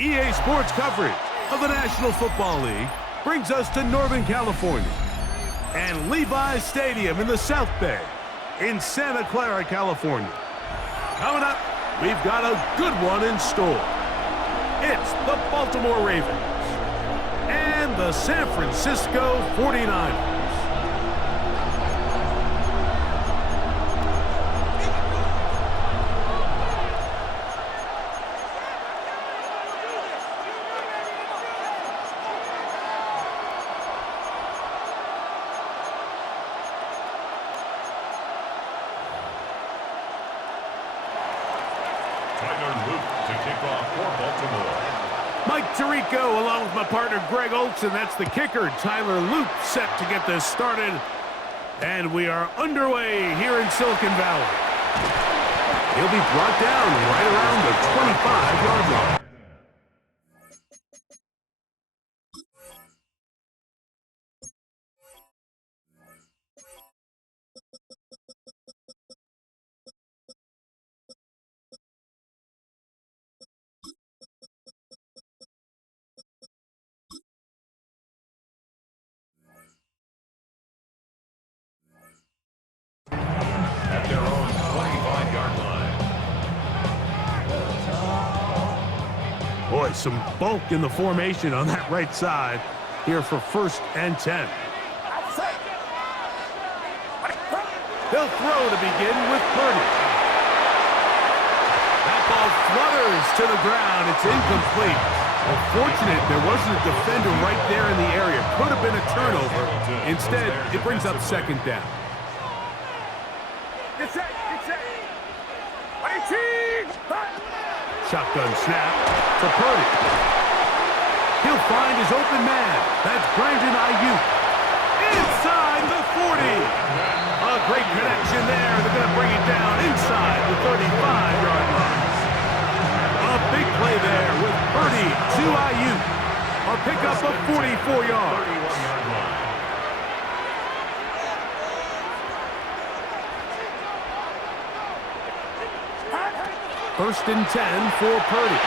EA Sports coverage of the National Football League brings us to Northern California and Levi's Stadium in the South Bay in Santa Clara, California. Coming up, we've got a good one in store. It's the Baltimore Ravens and the San Francisco 49ers. Along with my partner Greg Olson, that's the kicker, Tyler Luke, set to get this started. And we are underway here in Silicon Valley. He'll be brought down right around the 25-yard line. At their own 25-yard line. Boy, some bulk in the formation on that right side here for 1st and 10. They'll throw to begin with Purdy. That ball flutters to the ground. It's incomplete. Well, fortunate there wasn't a defender right there in the area. Could have been a turnover. Instead, it brings up 2nd down. Shotgun snap to Purdy. He'll find his open man. That's Brandon Ayuk. Inside the 40. A great connection there. They're going to bring it down inside the 35-yard line. A big play there with Purdy to Ayuk. A pickup of 44 yards. 1st and 10 for Purdy.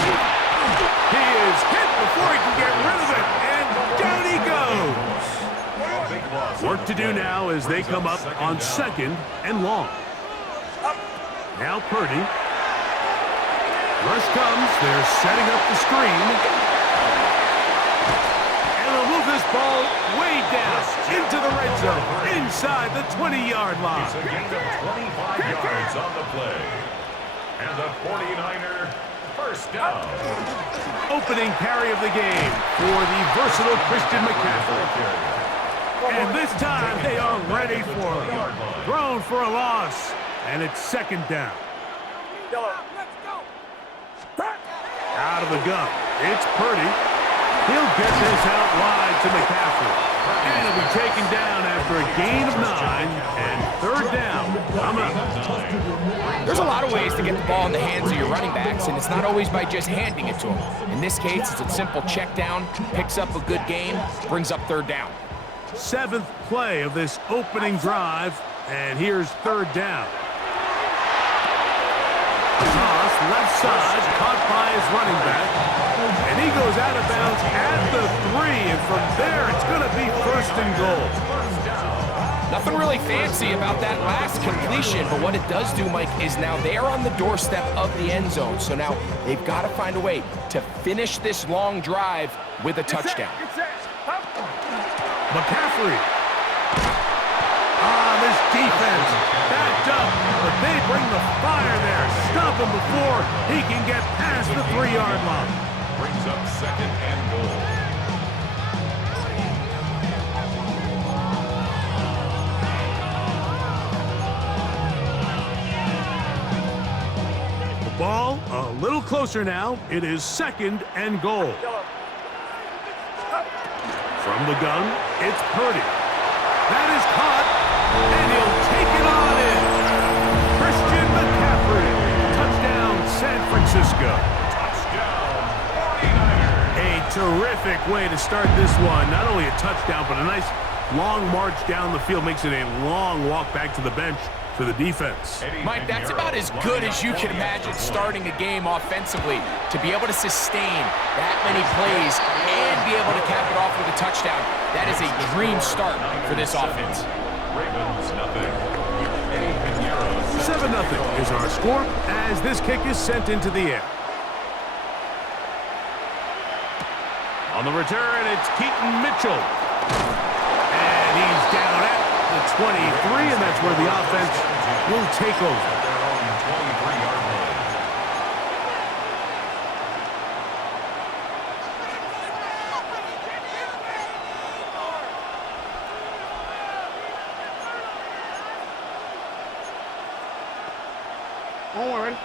He is hit before he can get rid of it, and down he goes. Work to do now as they come up on 2nd and long. Now Purdy. Rush comes. They're setting up the screen. And they'll move this ball way down into the red zone, inside the 20-yard line. It's a gain of 25 yards on the play. And the 49er 1st down. Opening carry of the game for the versatile Christian McCaffrey. And this time they are ready for him. Thrown for a loss, and it's 2nd down. Out of the gun, it's Purdy. He'll get this out wide to McCaffrey. And he'll be taken down after a gain of 9, and 3rd down. Coming up. There's a lot of ways to get the ball in the hands of your running backs, and it's not always by just handing it to them. In this case, it's a simple check down, picks up a good gain, brings up 3rd down. 7th play of this opening drive, and here's 3rd down. Toss, left side, caught by his running back, and he goes out of bounds at the 3, and from there it's going to be 1st and goal. Nothing really fancy about that last completion, but what it does do, Mike, is now they're on the doorstep of the end zone. So now they've got to find a way to finish this long drive with a touchdown. McCaffrey. This defense backed up, but they bring the fire there. Stop him before he can get past the 3-yard line. Brings up 2nd and goal. Ball a little closer now. It is 2nd and goal. From the gun, it's Purdy. That is caught, and he'll take it on in. Christian McCaffrey. Touchdown, San Francisco. Touchdown, 49ers. A terrific way to start this one. Not only a touchdown, but a nice long march down the field. Makes it a long walk back to the bench for the defense. Mike, that's about as good as you can imagine starting a game offensively. To be able to sustain that many plays and be able to cap it off with a touchdown, that is a dream start for this offense. Ravens, nothing. 7-0 is our score as this kick is sent into the air. On the return, it's Keaton Mitchell. And he's down at the 23, and that's where the offense will take over. Don't worry.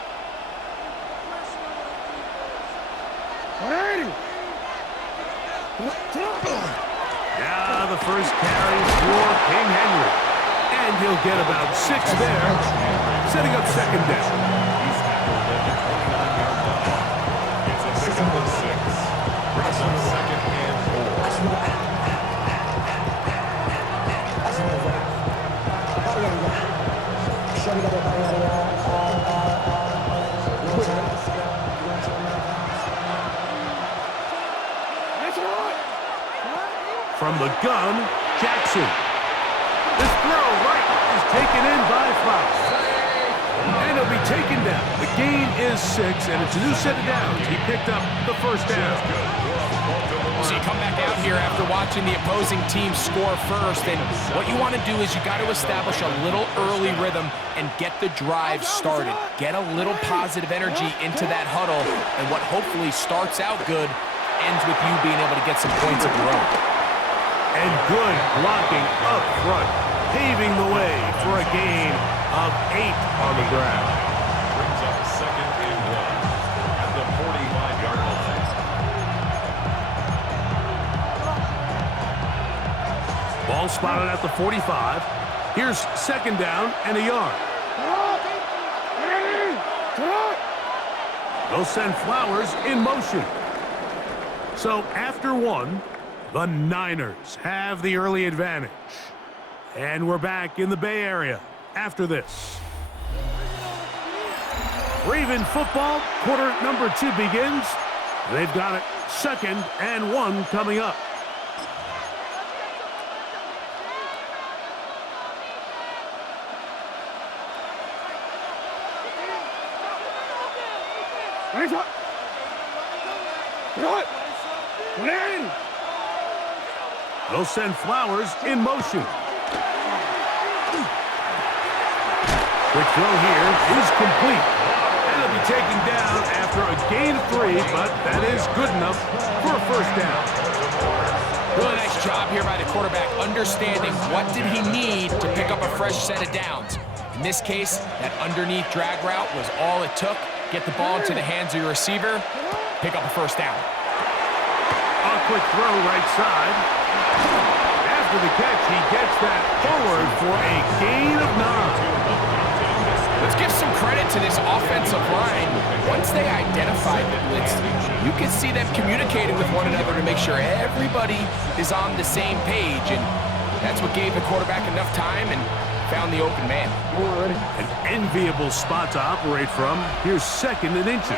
Now the first carry for King Henry. And he'll get about 6 there, setting up second down. He's tackled at the 29-yard line. It's a pickup of 6. Brings up second and 4. From the gun, Jackson. This throw right is taken in by Flowers. And he'll be taken down. The gain is 6, and it's a new set of downs. He picked up the first down. So you come back out here after watching the opposing team score first, and what you want to do is you got to establish a little early rhythm and get the drive started. Get a little positive energy into that huddle, and what hopefully starts out good ends with you being able to get some points of your own. And good blocking up front, paving the way for a gain of 8 on the ground. Brings up second and 1 at the 45-yard line. Ball spotted at the 45. Here's second down and a yard. They'll send Flowers in motion. So after 1, the Niners have the early advantage. And we're back in the Bay Area after this. Raven football, quarter number 2 begins. They've got it second and 1 coming up. They'll send Flowers in motion. Quick throw here is complete. And it'll be taken down after a gain of 3, but that is good enough for a first down. Really nice job here by the quarterback, understanding what did he need to pick up a fresh set of downs. In this case, that underneath drag route was all it took. Get the ball into the hands of your receiver, pick up a first down. A quick throw right side. After the catch, he gets that forward for a gain of 9. Let's give some credit to this offensive line. Once they identified the blitz, you can see them communicating with one another to make sure everybody is on the same page, and that's what gave the quarterback enough time and found the open man. An enviable spot to operate from. Here's second and inches.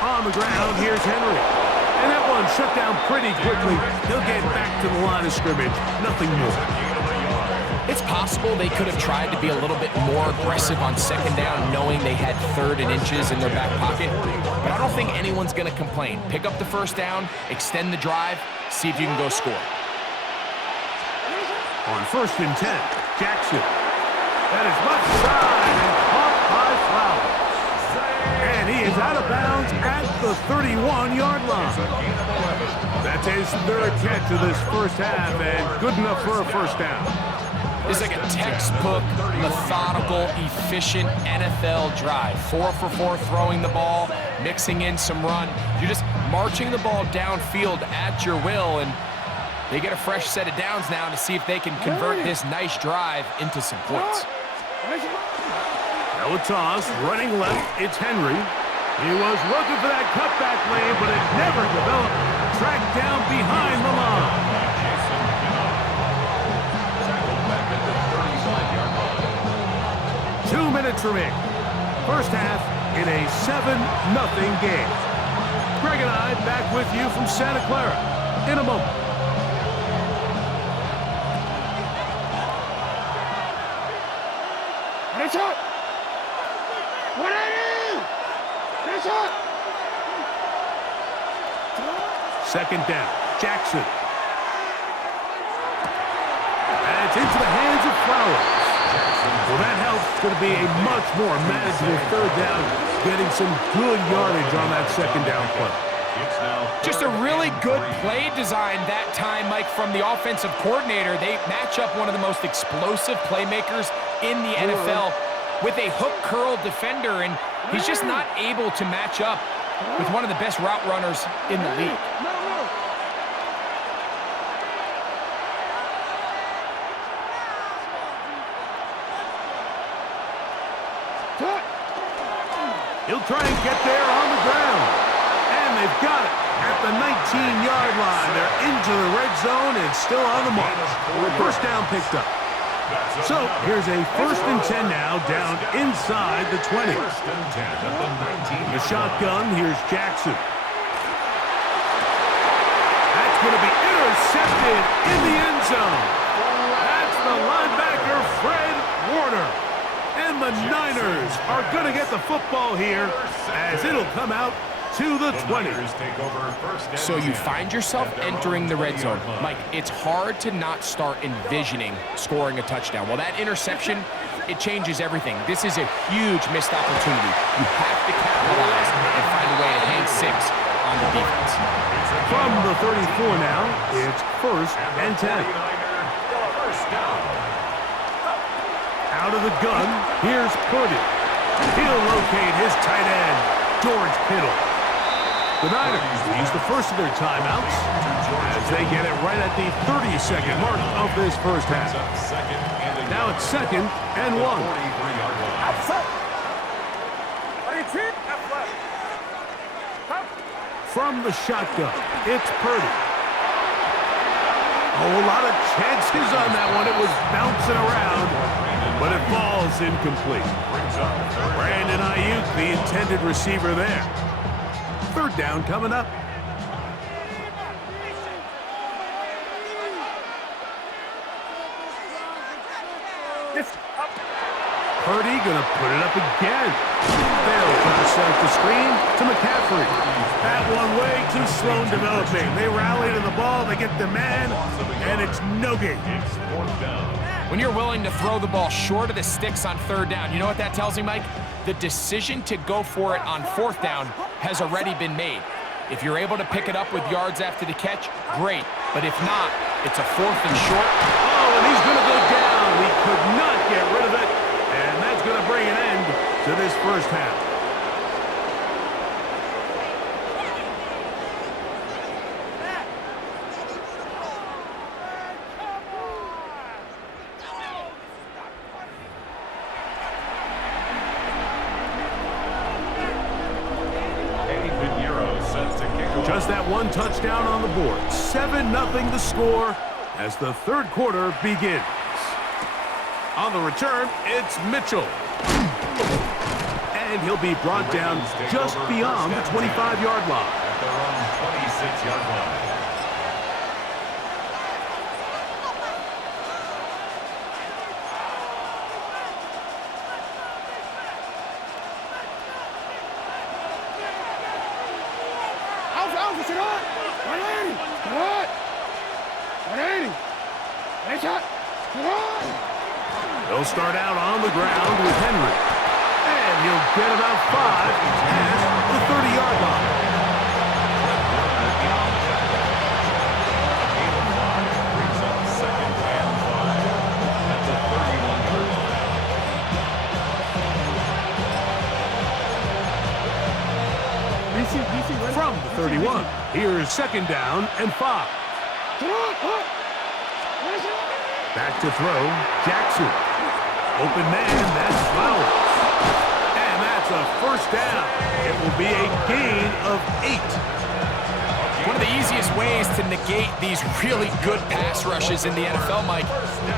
On the ground, here's Henry. And that one shut down pretty quickly. He'll get back to the line of scrimmage. Nothing more. It's possible they could have tried to be a little bit more aggressive on second down, knowing they had third and inches in their back pocket. But I don't think anyone's going to complain. Pick up the first down, extend the drive, see if you can go score. On first and 10, Jackson. That is left side and caught by Flowers. And he is out of bounds at the 31-yard line. That's his third catch of this first half, and good enough for a first down. It's like a textbook, methodical, efficient NFL drive. 4 for 4 throwing the ball, mixing in some run. You're just marching the ball downfield at your will, and they get a fresh set of downs now to see if they can convert this nice drive into some points. Now a toss, running left, it's Henry. He was looking for that cutback lane, but it never developed. Tracked down behind the line. 2 minutes remaining. First half in a 7-0 game. Greg and I back with you from Santa Clara in a moment. Finish up! 180! Finish up! Second down, Jackson. And it's into the hands of Flowers. Well, that helps. It's going to be a much more manageable third down, getting some good yardage on that second down play. Just a really good play design that time, Mike, from the offensive coordinator. They match up one of the most explosive playmakers in the NFL with a hook curl defender, and he's just not able to match up with one of the best route runners in the league. He'll try and get there on the ground. And they've got it at the 19-yard line. They're into the red zone and still on the march. First down picked up. So here's a 1st and 10 now, down inside the 20. The shotgun, here's Jackson. That's going to be intercepted in the end zone. That's the linebacker, Fred Warner. And the Niners are going to get the football here as it'll come out to the 20. So you find yourself entering the red zone. Mike, it's hard to not start envisioning scoring a touchdown. Well, that interception, it changes everything. This is a huge missed opportunity. You have to capitalize and find a way to hang 6 on the defense. From the 34 now, it's 1st and 10. Out of the gun, here's Purdy. He'll locate his tight end, George Kittle. The Niners use the first of their timeouts as they get it right at the 30-second mark of this first half. Now it's 2nd and 1. From the shotgun, it's Purdy. Oh, a lot of chances on that one. It was bouncing around, but it falls incomplete. Brandon Ayuk, the intended receiver there. Third down coming up. Purdy going to put it up again. They'll try to set up the screen to McCaffrey. That one way too slow in developing. They rally to the ball, they get the man, and it's no gain. When you're willing to throw the ball short of the sticks on 3rd down, you know what that tells me, Mike? The decision to go for it on 4th down has already been made. If you're able to pick it up with yards after the catch, great. But if not, it's a 4th and short. Oh, and he's going to go down. He could not get rid of it, and that's going to bring an end to this first half. Just that one touchdown on the board. 7-0 the score as the third quarter begins. On the return, it's Mitchell. And he'll be brought down just beyond the 25-yard line. At their own 26-yard line. They'll start out on the ground with Henry. And he'll get about 5 past the 30-yard line. Brings up 2nd and 5 at the 31-yard line. From the 31, here's 2nd down and 5. Back to throw, Jackson. Open man, that's Flowers. And that's a 1st down. It will be a gain of 8. One of the easiest ways to negate these really good pass rushes in the NFL, Mike,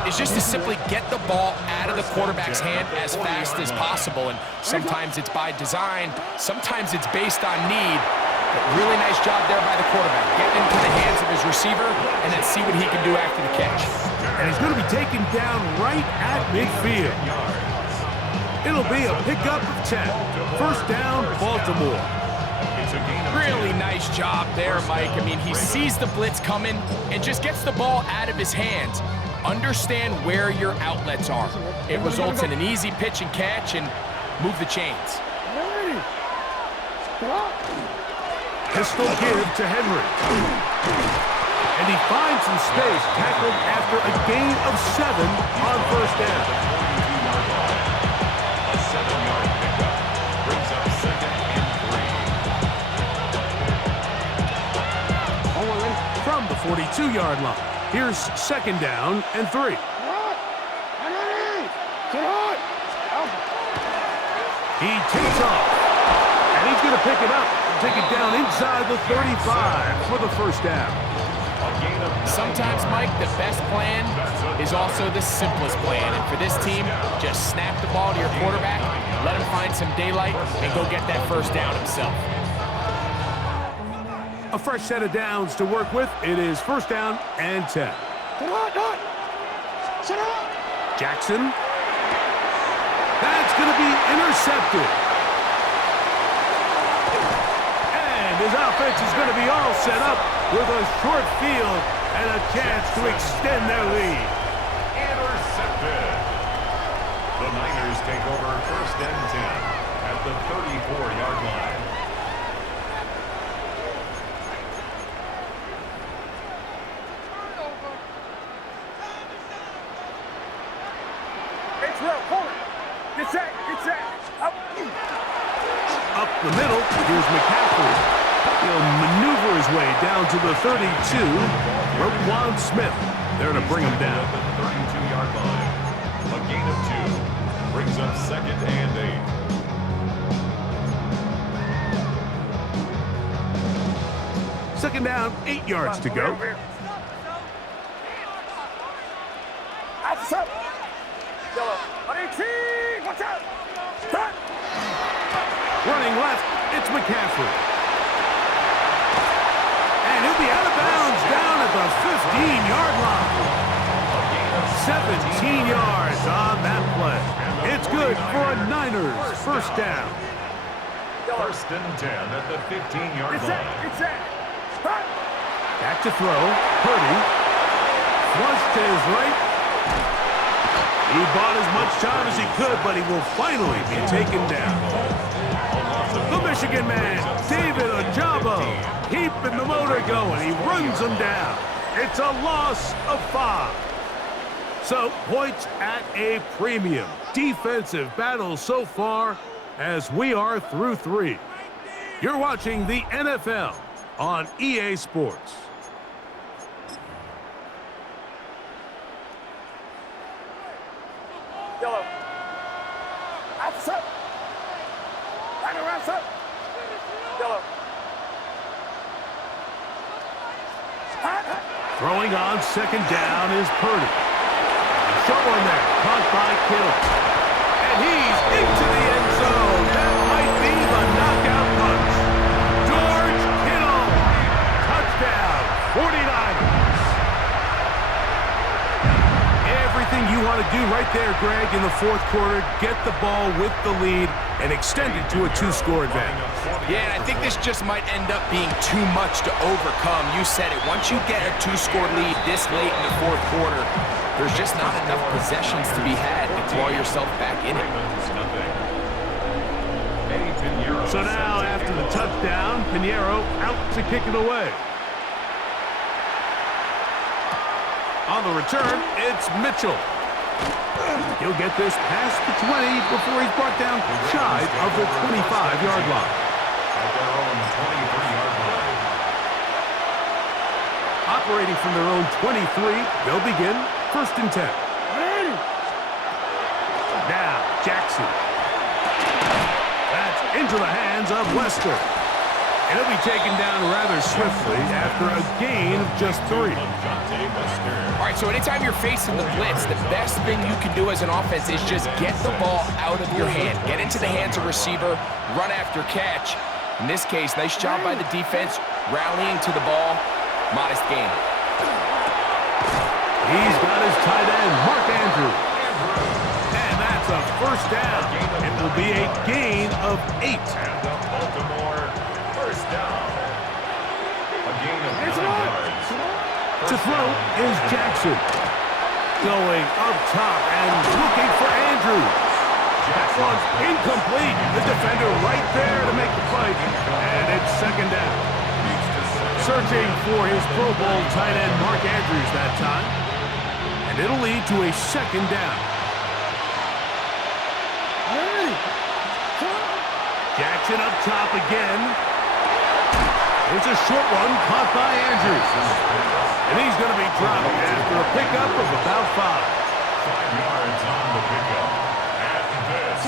is just to simply get the ball out of the quarterback's hand as fast as possible. And sometimes it's by design, sometimes it's based on need. But really nice job there by the quarterback. Get into the hands of his receiver and then see what he can do after the catch. And he's going to be taken down right at midfield. It'll be a pickup of 10. First down, Baltimore. Really nice job there, Mike. I mean, he sees the blitz coming and just gets the ball out of his hands. Understand where your outlets are. It results in an easy pitch and catch and move the chains. Pistol give to Henry. And he finds some space, tackled after a gain of 7 on first down. A 7-yard pickup brings up 2nd and 3. From the 42-yard line, here's 2nd down and 3. He takes off, and he's going to pick it up. Take it down inside the 35 for the first down. Sometimes, Mike, the best plan is also the simplest plan. And for this team, just snap the ball to your quarterback, let him find some daylight, and go get that first down himself. A fresh set of downs to work with. It is first down and 10. Jackson. That's going to be intercepted. His offense is going to be all set up with a short field and a chance to extend their lead. Intercepted. The Niners take over first and 10 at the 34-yard line. It's real. Hold it. Get set. Get set. Up. Up the middle, here's McCaffrey. He'll maneuver his way down to the 32. Roquan Smith there to bring him down. At the 32-yard line. A gain of 2 brings up 2nd and 8. Second down, 8 yards to go. That's up. Watch out. Stop. Running left, it's McCaffrey. And he'll be out of bounds down at the 15-yard line. 17 yards on that play. It's good for a Niners first down. First and 10 at the 15-yard line. Back to throw. Purdy. Flush to his right. He bought as much time as he could, but he will finally be taken down. The Michigan man, David Ojabo, keeping the motor going. He runs him down. It's a loss of 5. So, points at a premium. Defensive battle so far as we are through 3. You're watching the NFL on EA Sports. Yellow. That's up. That's up. Yellow. Throwing on second down is Purdy. Short one there, caught by Kittle. And he's into the end zone. That might be the knockout punch. George Kittle. Touchdown, 49ers. Everything you want to do right there, Greg, in the fourth quarter, get the ball with the lead and extend it to a 2-score advantage. Yeah, and I think this just might end up being too much to overcome. You said it. Once you get a 2-score lead this late in the fourth quarter, there's just not enough possessions to be had to claw yourself back in it. So now, after the touchdown, Pinheiro out to kick it away. On the return, it's Mitchell. He'll get this past the 20 before he's brought down shy of the 25-yard line. At their own 23-yard line. Operating from their own 23, they'll begin first and 10. Now, Jackson. That's into the hands of Lester. And he'll be taken down rather swiftly after a gain of just 3. All right, so anytime you're facing the blitz, the best thing you can do as an offense is just get the ball out of your hand. Get into the hands of receiver, run after catch. In this case, nice job by the defense, rallying to the ball. Modest gain. He's got his tight end, Mark Andrews. And that's a first down. It will be a gain of 8. And the Baltimore first down. A gain of 9 yards. To throw is Jackson. Going up top and looking for Andrews. That one's incomplete. The defender right there to make the play. And it's second down. Searching for his Pro Bowl tight end, Mark Andrews, that time. And it'll lead to a second down. Jackson up top again. It's a short one caught by Andrews. And he's going to be dropped after a pickup of about 5. 5 yards on the pickup. And this.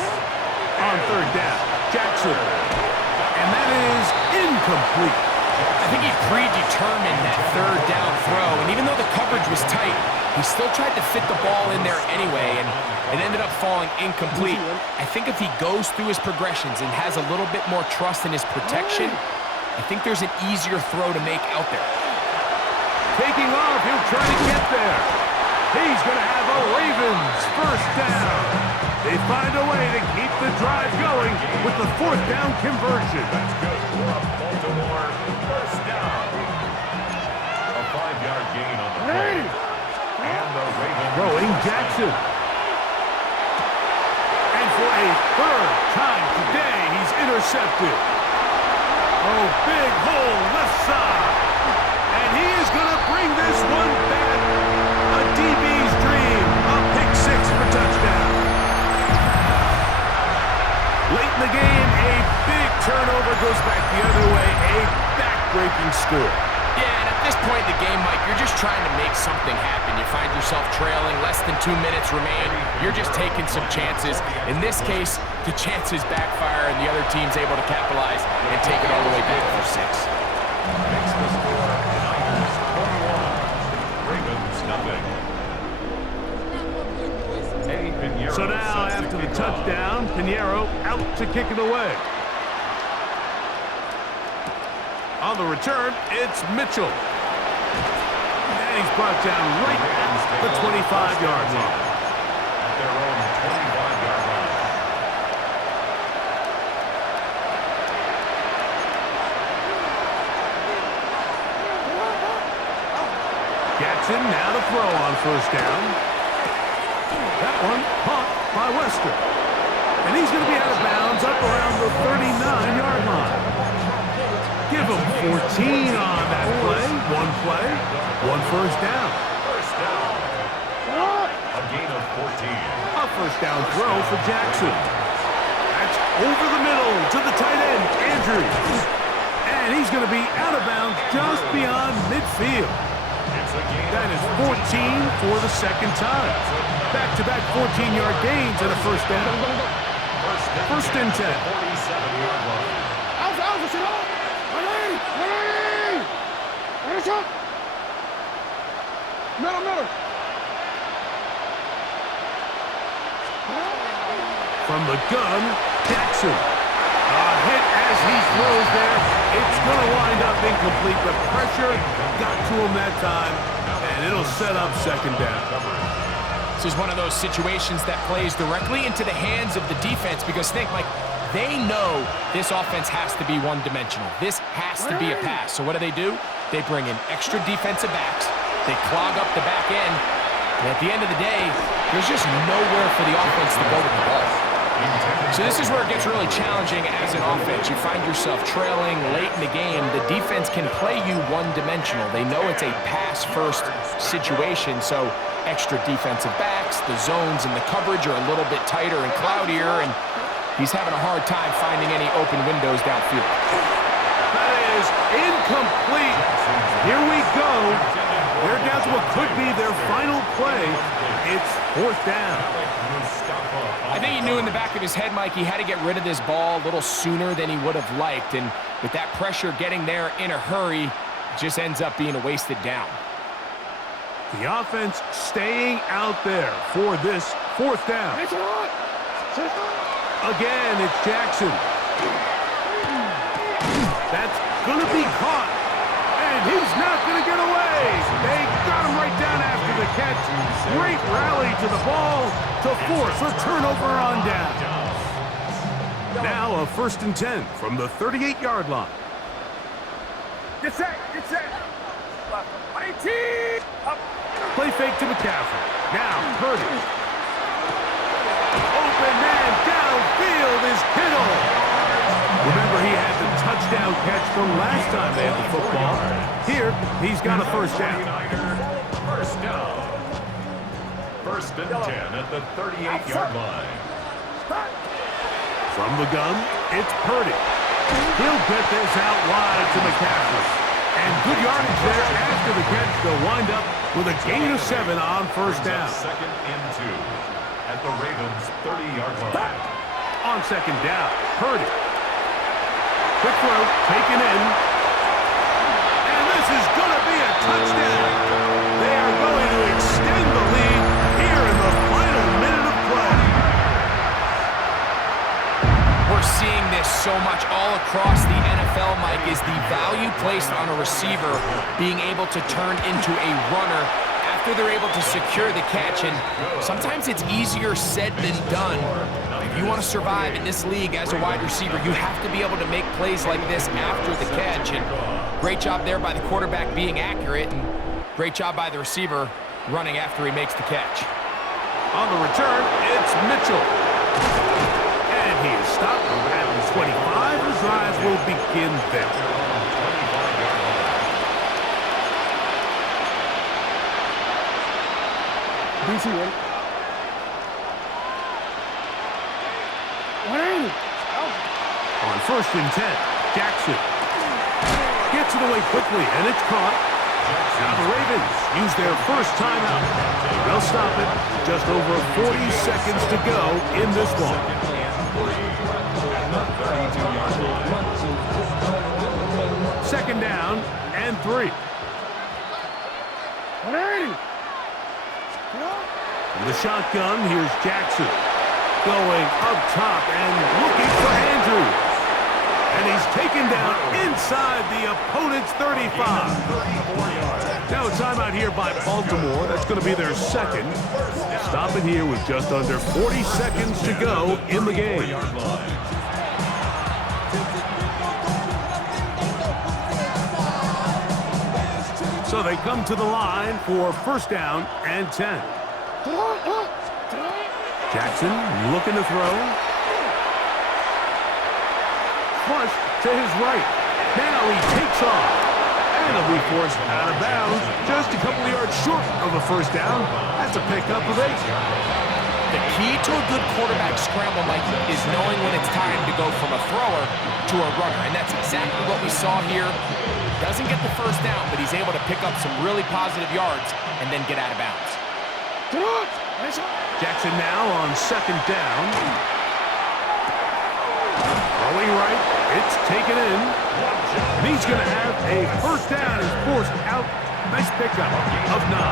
On third down, Jackson. And that is incomplete. I think he predetermined that third down throw, and even though the coverage was tight, he still tried to fit the ball in there anyway, and it ended up falling incomplete. I think if he goes through his progressions and has a little bit more trust in his protection, I think there's an easier throw to make out there. Taking off, he'll try to get there. He's going to have a Ravens first down. They find a way to keep the drive going with the fourth down conversion. That's good for a Baltimore first down. A 5-yard gain on the play. And the Ravens Throwing Jackson. And for a third time today, he's intercepted. Oh, big hole left side. And he is going to bring this one back. A DB's dream. A pick 6 for touchdown. Late in the game, a big turnover goes back the other way. A back-breaking score. Yeah, and at this point in the game, Mike, you're just trying to make something happen. You find yourself trailing, less than 2 minutes remain. You're just taking some chances. In this case, the chances backfire, and the other team's able to capitalize and take it all the way back for 6. makes the score Niners 21, Ravens nothing. So now, after the touchdown, Pinheiro out to kick it away. On the return, it's Mitchell. And he's brought down right at the 25-yard line. At their own 25-yard line. Jackson now to throw on first down. That one caught by Wester. And he's going to be out of bounds up around the 39-yard line. Give him 14 on that play. One first down. First down. A gain of 14. A first down throw for Jackson. That's over the middle to the tight end, Andrews. And he's going to be out of bounds just beyond midfield. That is 14 for the second time. Back-to-back 14-yard gains and a first down. First and 10. 47-yard line. Middle. From the gun, Jackson. A hit as he throws there. It's going to wind up incomplete. The pressure got to him that time, and it'll set up second down. This is one of those situations that plays directly into the hands of the defense because think, Mike, they know this offense has to be one-dimensional. This has to be a pass. So what do? They bring in extra defensive backs. They clog up the back end. And at the end of the day, there's just nowhere for the offense to go with the ball. So this is where it gets really challenging as an offense. You find yourself trailing late in the game. The defense can play you one-dimensional. They know it's a pass-first situation, so extra defensive backs, the zones and the coverage are a little bit tighter and cloudier, and he's having a hard time finding any open windows downfield. That is incomplete. Here we go. They're down to what could be their final play. It's fourth down. I think he knew in the back of his head, Mike, he had to get rid of this ball a little sooner than he would have liked. And with that pressure getting there in a hurry, it just ends up being a wasted down. The offense staying out there for this fourth down. Again, it's Jackson. That's going to be caught. And he's not going to get away. They got him right down after the catch. Great rally to the ball to force a turnover on down. Now a 1st and 10 from the 38-yard line. Get set. Get set. 18. Up. Play fake to McCaffrey. Now Purdy. Open man downfield is Kittle. Remember, he had the touchdown catch from last time they had the football. Here, he's got a first down. First down. 1st and 10 at the 38-yard line. From the gun, it's Purdy. He'll get this out wide to McCaffrey. And good yardage there after the catch. They'll wind up with a gain of 7 on first down. 2nd and 2 at the Ravens' 30-yard line. On 2nd down, Purdy. Quick throw, taken in. And this is going to be a touchdown. They are going to extend the lead here in the final minute of play. We're seeing this so much all across the NFL, Mike, is the value placed on a receiver being able to turn into a runner after they're able to secure the catch. And sometimes it's easier said than done. If you want to survive in this league as a wide receiver, you have to be able to make plays like this after the catch. And great job there by the quarterback being accurate, and great job by the receiver running after he makes the catch. On the return, it's Mitchell. And he is stopped at the 25. The drive will begin there. DC, ready? 180. On 1st and 10, Jackson gets it away quickly, and it's caught. Now the Ravens use their first timeout. They'll stop it. Just over 40 seconds to go in this one. 2nd down and 3. 180. From the shotgun, here's Jackson. Going up top and looking for Andrews. And he's taken down inside the opponent's 35. Now a timeout here by Baltimore. That's going to be their 2nd. Stopping here with just under 40 seconds to go in the game. So they come to the line for 1st down and 10. Jackson looking to throw. Flush to his right. Now he takes off. And he'll be forced out of bounds. Just a couple of yards short of a 1st down. That's a pickup of 8. The key to a good quarterback scramble, Mike, is knowing when it's time to go from a thrower to a runner. And that's exactly what we saw here. Doesn't get the 1st down, but he's able to pick up some really positive yards and then get out of bounds. Jackson now on 2nd down. Throwing right. It's taken in. And he's going to have a 1st down and forced out. Nice pickup of 9.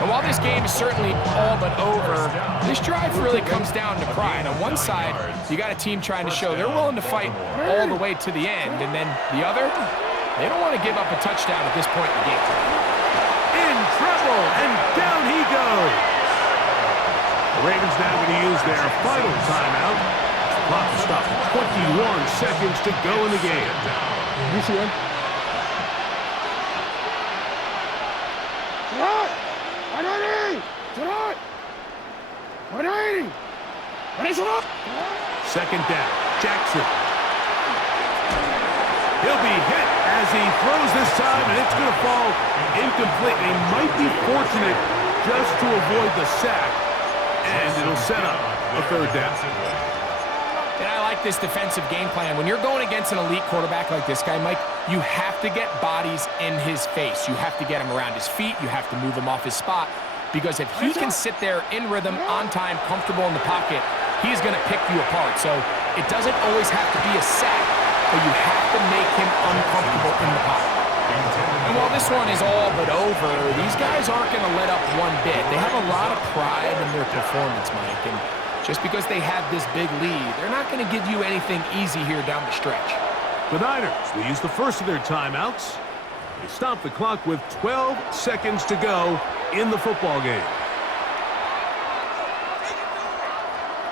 And while this game is certainly all but over, this drive really comes down to pride. On one side, you got a team trying to show they're willing to fight all the way to the end. And then the other, they don't want to give up a touchdown at this point in the game. In trouble, and down he goes. The Ravens now going to use their final timeout. Clock to stop. 21 seconds to go in the game. You see him? What? 180! 180! 2nd down. Jackson. He'll be hit as he throws this time, and it's going to fall incomplete. He might be fortunate just to avoid the sack, and it'll set up a 3rd down. And I like this defensive game plan. When you're going against an elite quarterback like this guy, Mike, you have to get bodies in his face. You have to get him around his feet. You have to move him off his spot. Because if he can sit there in rhythm, on time, comfortable in the pocket, he's going to pick you apart. So it doesn't always have to be a sack. but you have to make him uncomfortable in the pocket. And while this one is all but over, these guys aren't going to let up one bit. They have a lot of pride in their performance, Mike, and just because they have this big lead, they're not going to give you anything easy here down the stretch. The Niners will use the first of their timeouts. They stop the clock with 12 seconds to go in the football game.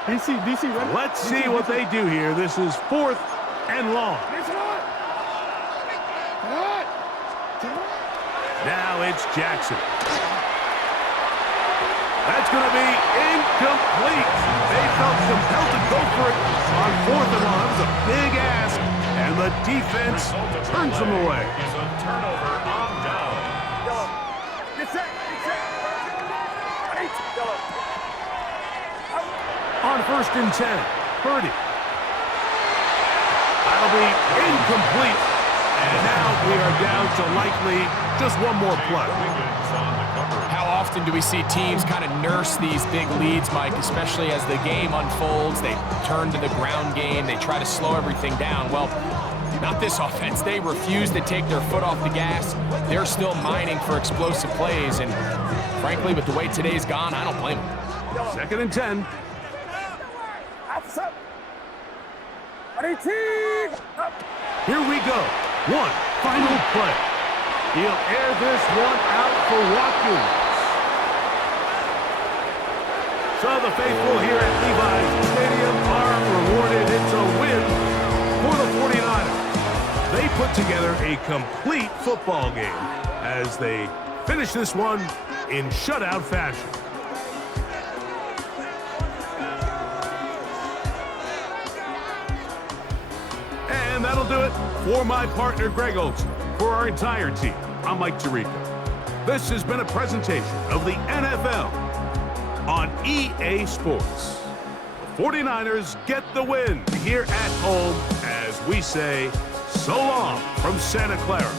DC, run. Let's see what they do here. This is 4th and long. Now it's Jackson. That's going to be incomplete. They felt compelled to go for it on 4th and long. That was a big ask, and the defense turns them away. Is a turnover on down. Get set. On 1st and 10, Purdy. That'll be incomplete. And now we are down to likely just one more play. How often do we see teams kind of nurse these big leads, Mike, especially as the game unfolds? They turn to the ground game. They try to slow everything down. Well, not this offense. They refuse to take their foot off the gas. They're still mining for explosive plays. And frankly, with the way today's gone, I don't blame them. 2nd and 10. Here we go. One final play. He'll air this one out for Watkins. So the faithful here at Levi's Stadium are rewarded. It's a win for the 49ers. They put together a complete football game as they finish this one in shutout fashion. And that'll do it for my partner, Greg Olson. For our entire team, I'm Mike Tirico. This has been a presentation of the NFL on EA Sports. The 49ers get the win here at home as we say so long from Santa Clara.